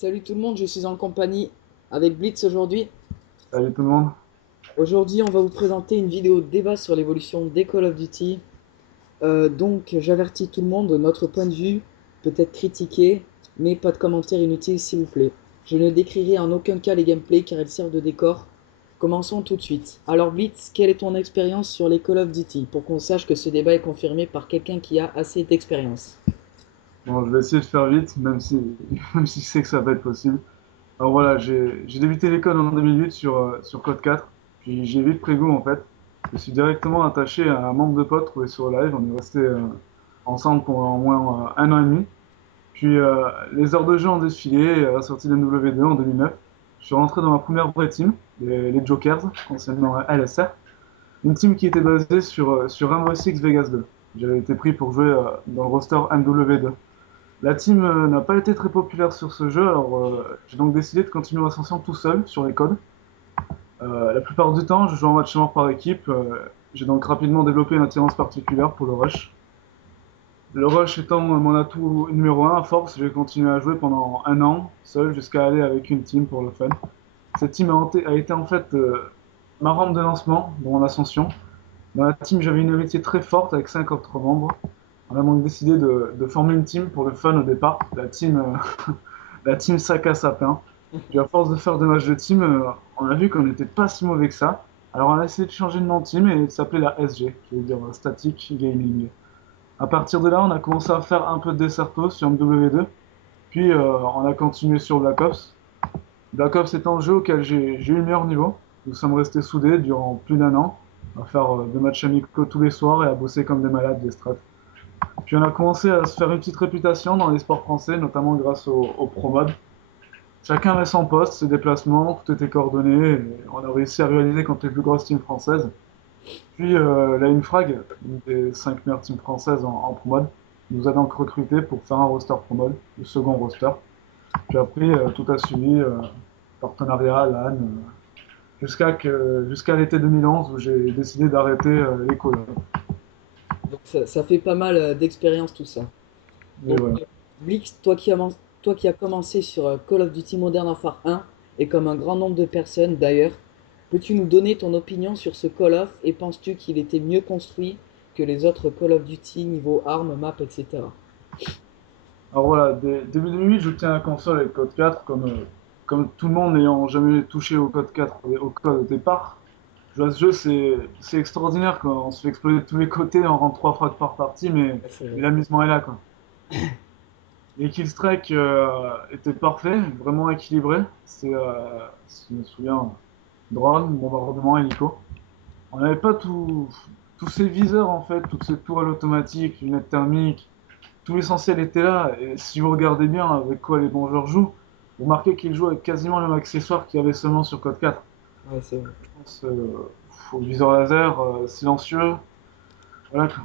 Salut tout le monde, je suis en compagnie avec Blitz aujourd'hui. Salut tout le monde. Aujourd'hui, on va vous présenter une vidéo débat sur l'évolution des Call of Duty. Donc, j'avertis tout le monde, notre point de vue peut être critiqué, mais pas de commentaires inutiles s'il vous plaît. Je ne décrirai en aucun cas les gameplays car elles servent de décor. Commençons tout de suite. Alors Blitz, quelle est ton expérience sur les Call of Duty pour qu'on sache que ce débat est confirmé par quelqu'un qui a assez d'expérience? Bon, je vais essayer de faire vite, même si je sais que ça va pas être possible. Alors voilà, j'ai débuté l'école en 2008 sur Code 4, puis j'ai vite pris goût en fait. Je me suis directement attaché à un membre de potes trouvé sur Live, on est resté ensemble pendant au moins un an et demi. Puis les heures de jeu ont défilé, à la sortie de MW2 en 2009. Je suis rentré dans ma première vraie team, les Jokers, anciennement LSR. Une team qui était basée sur Rainbow Six Vegas 2. J'avais été pris pour jouer dans le roster MW2. La team n'a pas été très populaire sur ce jeu, alors j'ai donc décidé de continuer l'ascension tout seul sur les codes. La plupart du temps, je joue en match mort par équipe. J'ai donc rapidement développé une attirance particulière pour le rush. Le rush étant mon atout numéro un à force, j'ai continué à jouer pendant un an, seul, jusqu'à aller avec une team pour le fun. Cette team a été en fait ma rampe de lancement dans mon ascension. Dans la team, j'avais une amitié très forte avec 5 autres membres. On a donc décidé de former une team pour le fun au départ, la team sac à sapin. Puis à force de faire des matchs de team, on a vu qu'on n'était pas si mauvais que ça. Alors on a essayé de changer de nom de team et de s'appeler la SG, qui veut dire Static Gaming. À partir de là, on a commencé à faire un peu de Desserto sur MW2, puis on a continué sur Black Ops. Black Ops est un jeu auquel j'ai eu le meilleur niveau. Nous sommes restés soudés durant plus d'un an, à faire des matchs amicaux tous les soirs et à bosser comme des malades des strats. Puis on a commencé à se faire une petite réputation dans les sports français, notamment grâce au Pro Mode. Chacun avait son poste, ses déplacements, tout était coordonné, et on a réussi à rivaliser contre les plus grosses teams françaises. Puis la Infrag, une des 5 meilleures teams françaises en Pro Mode, nous a donc recrutés pour faire un roster Pro Mode, le second roster. Puis après, tout a suivi, partenariat, LAN, jusqu'à l'été 2011 où j'ai décidé d'arrêter les colos. Donc ça fait pas mal d'expérience tout ça. Et Donc, voilà. Blix, toi qui as commencé sur Call of Duty Modern Warfare 1, et comme un grand nombre de personnes d'ailleurs, peux-tu nous donner ton opinion sur ce Call of et penses-tu qu'il était mieux construit que les autres Call of Duty niveau armes, map, etc. Alors voilà, début 2008, je tiens la console avec Code 4, comme tout le monde n'ayant jamais touché au Code 4, au code au départ. Je vois ce jeu, c'est extraordinaire, quoi. On se fait exploser de tous les côtés, on rentre 3 frags par partie, Ouais, c'est mais vrai. l'amusement est là, quoi. Les killstreaks étaient parfaits, vraiment équilibrés. Si je me souviens, drone, bombardement, hélico. On n'avait pas tous ces viseurs, en fait, toutes ces tours à l'automatique, lunettes thermiques. Tout l'essentiel était là. Et si vous regardez bien avec quoi les bons joueurs jouent, vous remarquez qu'ils jouent avec quasiment le même accessoire qu'il y avait seulement sur Code 4. Ouais, c'est vrai. Je pense au viseur laser, silencieux. Voilà, quoi.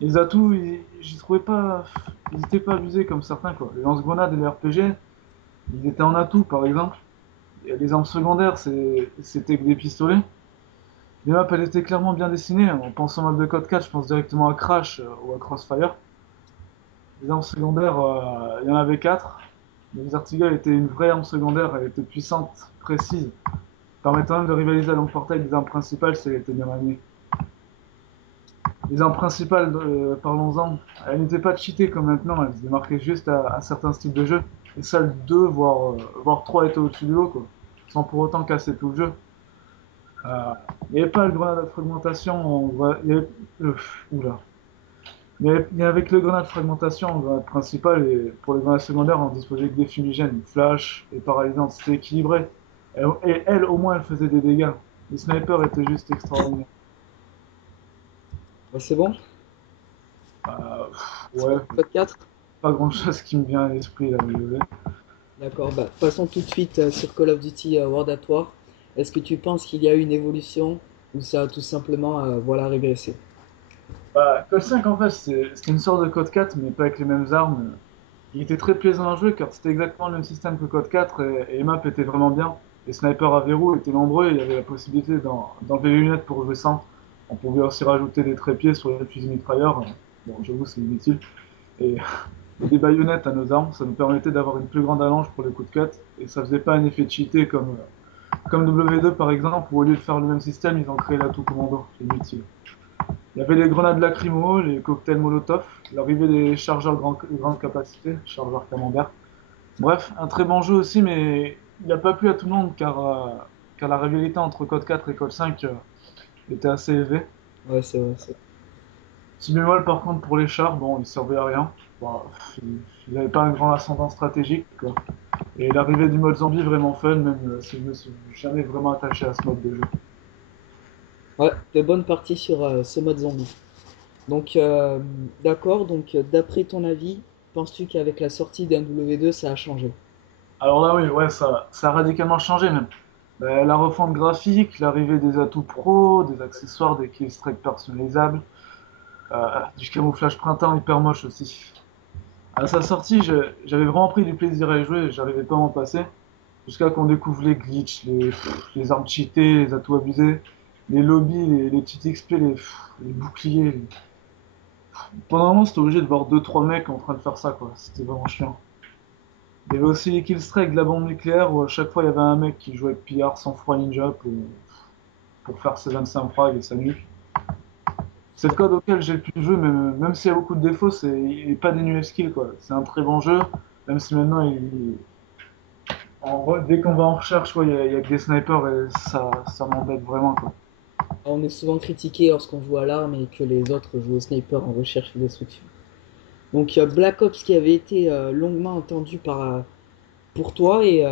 Les atouts, j'y trouvais pas. Ils n'étaient pas abusés comme certains, quoi. Les lance-grenades et les RPG, ils étaient en atout, par exemple. Et les armes secondaires, c'était que des pistolets. Les maps, elles étaient clairement bien dessinées. En pensant aux maps de Code 4, je pense directement à Crash ou à Crossfire. Les armes secondaires, il y en avait 4. Les Artigas était une vraie arme secondaire, elle était puissante, précise, permettant même de rivaliser à longue portée avec des armes principales si elle était bien maniée. Les armes principales, parlons-en, elles n'étaient pas cheatées comme maintenant, elles se démarquaient juste à certains styles de jeu. Et seules 2, voire 3 étaient au-dessus du lot, quoi, sans pour autant casser tout le jeu. Euh, il n'y avait pas le grenade de fragmentation, il y avait, oula. Il y avait que le grenade de fragmentation, le grenade principal, et pour les grenades secondaires, on disposait que des fumigènes, flash et paralysantes, c'était équilibré. Et elle, au moins, elle faisait des dégâts. Les snipers étaient juste extraordinaires. Ouais, c'est bon? Ouais, Code 4? pas grand chose qui me vient à l'esprit là, désolé. D'accord, bah, passons tout de suite sur Call of Duty World at War. Est-ce que tu penses qu'il y a eu une évolution ou ça a tout simplement voilà, régressé? Bah, Code 5, en fait, c'était une sorte de Code 4, mais pas avec les mêmes armes. Il était très plaisant à jouer car c'était exactement le même système que Code 4 et les maps étaient vraiment bien. Les snipers à verrou étaient nombreux et il y avait la possibilité d'enlever les lunettes pour jouer sans. On pouvait aussi rajouter des trépieds sur les fusils mitrailleurs. Bon, j'avoue, c'est inutile. Et et des baïonnettes à nos armes. Ça nous permettait d'avoir une plus grande allonge pour les coups de cut. Et ça faisait pas un effet cheaté comme W2 par exemple, où au lieu de faire le même système, ils ont créé l'atout commando, qui est inutile. Il y avait les grenades lacrymo, les cocktails molotov, l'arrivée des chargeurs grande capacité, chargeurs camembert. Bref, un très bon jeu aussi, mais il n'a pas plu à tout le monde car la rivalité entre Code 4 et Code 5 était assez élevée. Ouais, c'est vrai. Petit bémol par contre pour les chars, bon, ils servaient à rien. Bon, ils n'avaient pas un grand ascendant stratégique, quoi. Et l'arrivée du mode zombie vraiment fun, même si je me suis jamais vraiment attaché à ce mode de jeu. Ouais, de bonnes parties sur ce mode zombie. Donc, d'accord, donc d'après ton avis, penses-tu qu'avec la sortie d'un W2, ça a changé? Alors là, oui, ouais, ça a radicalement changé même. La refonte graphique, l'arrivée des atouts pro, des accessoires, des killstreaks personnalisables, du camouflage printemps hyper moche aussi. À sa sortie, j'avais vraiment pris du plaisir à y jouer, j'arrivais pas à m'en passer. Jusqu'à qu'on découvre les glitches, les armes cheatées, les atouts abusés, les lobbies, les petites XP, les boucliers. Pendant un moment, c'était obligé de voir deux trois mecs en train de faire ça, quoi. C'était vraiment chiant. Il y avait aussi les killstreaks de la bombe nucléaire où à chaque fois il y avait un mec qui jouait avec pillard sans froid ninja pour faire ses 25 frags et sa nuque. C'est le code auquel j'ai le plus joué, même s'il y a beaucoup de défauts, il n'est pas dénué de skill, quoi. C'est un très bon jeu, même si maintenant dès qu'on va en recherche, ouais, il y a que des snipers et ça m'embête vraiment, quoi. On est souvent critiqué lorsqu'on joue à l'arme et que les autres jouent au sniper en recherche et destruction. Donc, Black Ops qui avait été longuement attendu pour toi, et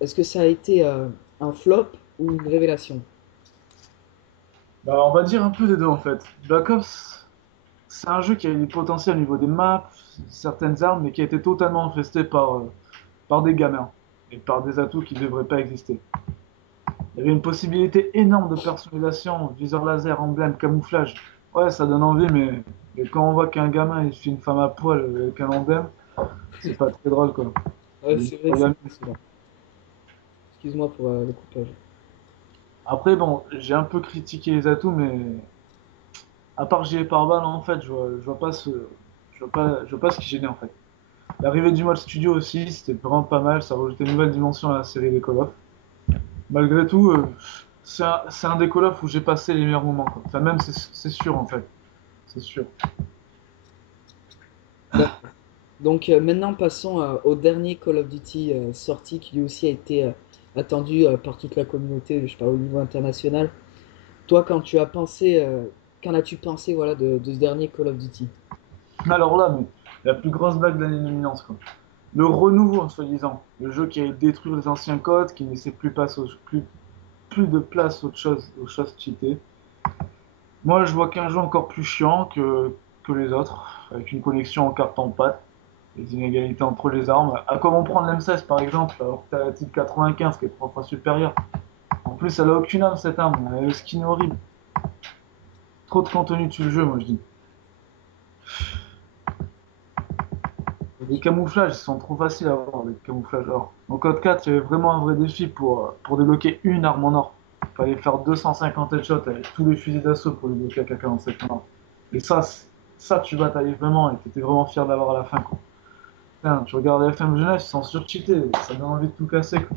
est-ce que ça a été un flop ou une révélation? Bah, on va dire un peu des deux en fait. Black Ops, c'est un jeu qui a du potentiel au niveau des maps, certaines armes, mais qui a été totalement infesté par des gamins et par des atouts qui ne devraient pas exister. Il y avait une possibilité énorme de personnalisation, viseur laser, emblème, camouflage. Ouais, ça donne envie, mais quand on voit qu'un gamin il fait une femme à poil avec un emblème, c'est pas très drôle quoi. Ouais, Il est c'est vrai, pas c'est gamin, décevant. Excuse-moi pour le coupage. après, bon, j'ai un peu critiqué les atouts, mais à part gilet pare-balles, en fait, je vois pas ce qui gênait en fait. L'arrivée du mode studio aussi, c'était vraiment pas mal, ça rajoutait une nouvelle dimension à la série des Call of. Malgré tout, c'est un des Call of où j'ai passé les meilleurs moments, quoi. Enfin, même c'est sûr en fait, c'est sûr. D'accord. Donc, maintenant, passons au dernier Call of Duty sorti qui lui aussi a été attendu par toute la communauté, je parle au niveau international. Toi, qu'en as-tu pensé voilà, de ce dernier Call of Duty? Alors là, mais la plus grosse vague de l'année imminence, quoi. Le renouveau, en soi-disant. Le jeu qui a détruit les anciens codes, qui ne laissait plus de place aux choses cheatées. Moi, je vois qu'un jeu encore plus chiant que les autres, avec une connexion en carte en pâte, les inégalités entre les armes. À comment prendre l'M16 par exemple, alors que t'as la type 95 qui est trois fois supérieure. En plus, elle a aucune âme cette arme, le skin est horrible. Trop de contenu dessus le jeu, moi je dis. Les camouflages sont trop faciles à avoir, les camouflages or. En code 4, il y avait vraiment un vrai défi pour débloquer une arme en or. Il fallait faire 250 headshots avec tous les fusils d'assaut pour débloquer la K47 en or. Et ça tu bataillais vraiment et t'étais vraiment fier d'avoir à la fin, quoi. Putain, tu regardes les FM Jeunesse, ils sont surcheatés, ça donne envie de tout casser, quoi.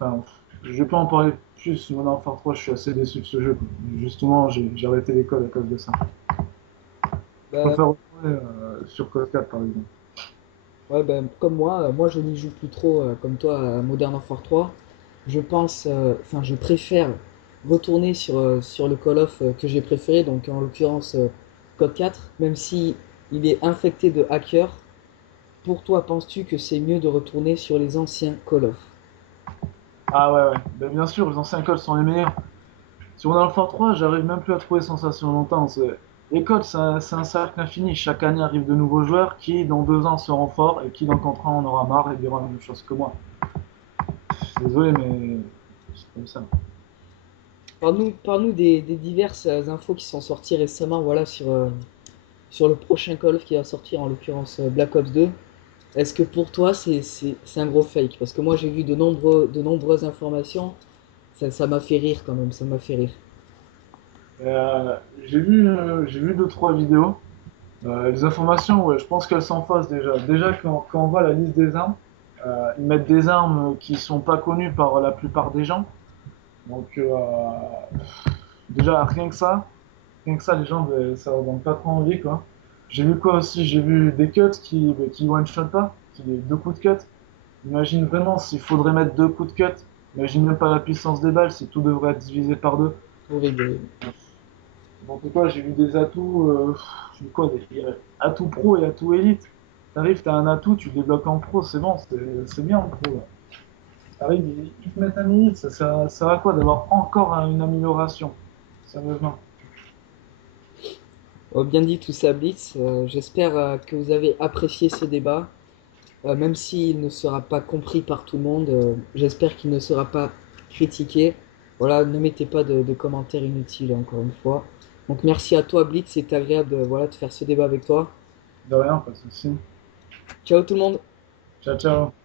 Enfin, je vais pas en parler plus, Modern Warfare 3, je suis assez déçu de ce jeu, quoi. Justement, j'ai arrêté l'école à cause de ça. Je Bah, préfère retourner sur code 4 par exemple. ouais, ben, comme moi je n'y joue plus trop comme toi à Modern Warfare 3. Je préfère retourner sur le Call of que j'ai préféré, donc en l'occurrence Code 4, même si il est infecté de hackers. Pour toi, penses-tu que c'est mieux de retourner sur les anciens Call of? Ah ouais, ouais. Ben, bien sûr, les anciens codes sont les meilleurs. Sur Modern Warfare 3, j'arrive même plus à trouver sensation longtemps. Les codes, c'est un cercle infini. Chaque année arrivent de nouveaux joueurs qui, dans 2 ans, seront forts et qui, dans 4 ans, en aura marre et diront la même chose que moi. Désolé, mais c'est comme ça. Parle-nous des diverses infos qui sont sorties récemment voilà, sur le prochain Call of qui va sortir, en l'occurrence Black Ops 2. Est-ce que pour toi c'est un gros fake? Parce que moi j'ai vu de nombreuses informations, ça m'a fait rire quand même, ça m'a fait rire. J'ai vu deux, trois vidéos. Les informations, ouais, je pense qu'elles sont fausses déjà. Déjà, quand on voit la liste des armes, ils mettent des armes qui sont pas connues par la plupart des gens. Donc, déjà, rien que ça, les gens, ben, ça leur donne pas trop envie, quoi. J'ai vu quoi aussi? J'ai vu des cuts qui one-shot pas, qui deux coups de cut. Imagine vraiment s'il faudrait mettre deux coups de cut. Imagine même pas la puissance des balles si tout devrait être divisé par deux. Horrible, horrible. En tout cas, j'ai vu des atouts, j'ai vu quoi, des atouts pro et atouts élite. T'arrives, t'as un atout, tu le débloques en pro, c'est bon, c'est bien en pro. Là. T'arrives, ils te mettent un élite, ça sert à quoi d'avoir encore une amélioration? Sérieusement. Oh, bien dit tout ça, Blitz. J'espère que vous avez apprécié ce débat. Même s'il ne sera pas compris par tout le monde, j'espère qu'il ne sera pas critiqué. Voilà, ne mettez pas de commentaires inutiles, encore une fois. Donc merci à toi, Blitz, c'est agréable de, voilà, de faire ce débat avec toi. De rien, pas de souci. Ciao tout le monde! Ciao, ciao.